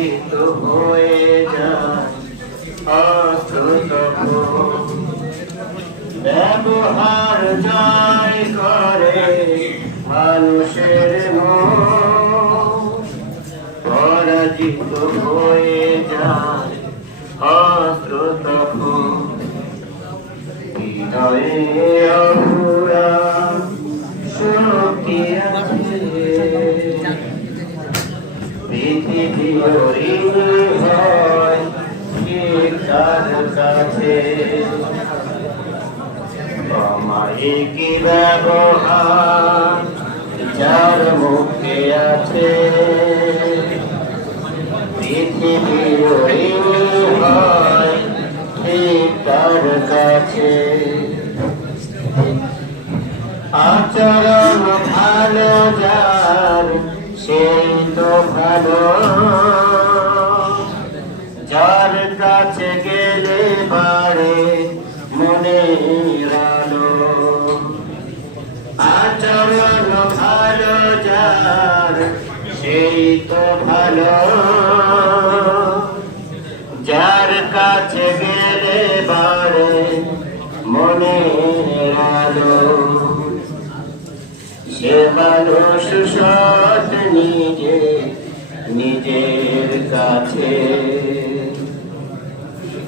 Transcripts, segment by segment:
পরাজিত হয়ে যায় ব্যবহার জয় করে মানুষের মন পরাজিত হয়ে যায় অস্ত্র তখন হৃদয়ে পৃথিবী হয় কে তার কাছে আমায় কি ব্যবহার যার মুখে আছে পৃথিবী হয় কে তার কাছে আচরণ ভালো তো ভালো যার কাছে গেলে মনে ভালো যার, সেই তো ভালো। যার কাছে গেলে মনে সে মানুষ সৎ নিজে নিজের কাছে।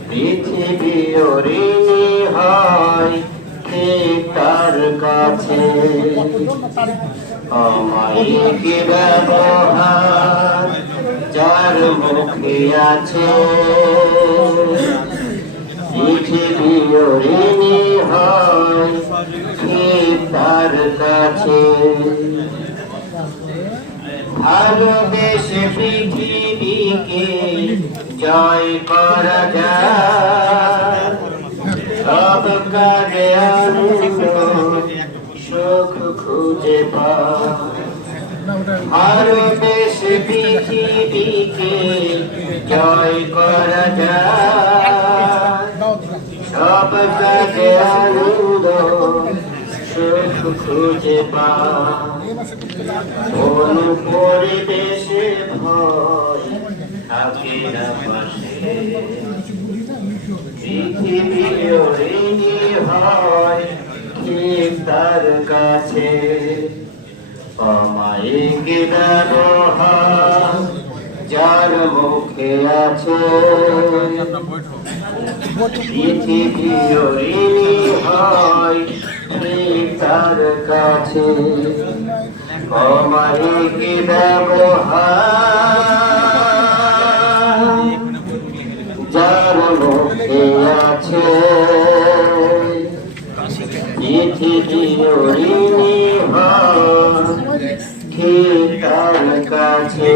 পৃথিবী ঋণী হয় তার কাছে? আমায় কি ব্যবহার যার মুখে আছে? পৃথিবী ঋণী হয় তার কাছে? ভালোবেসে পৃথিবীকে জয় করা যায়। সব কাজে সুখ খুঁজে ভালোবেসে পৃথিবীকে জয় করা যায়। সব কাজে আনন্দ সুখ খুঁজে কোন পরিবেশে ভয় হয় ঠিক তার কাছে অমায়িক যার মুখে আছে পৃথিবী ঋণী হয়। ঠিক তার কাছে। অমায়িক ব্যবহার যার মুখে আছে। ঠিক তার কাছে?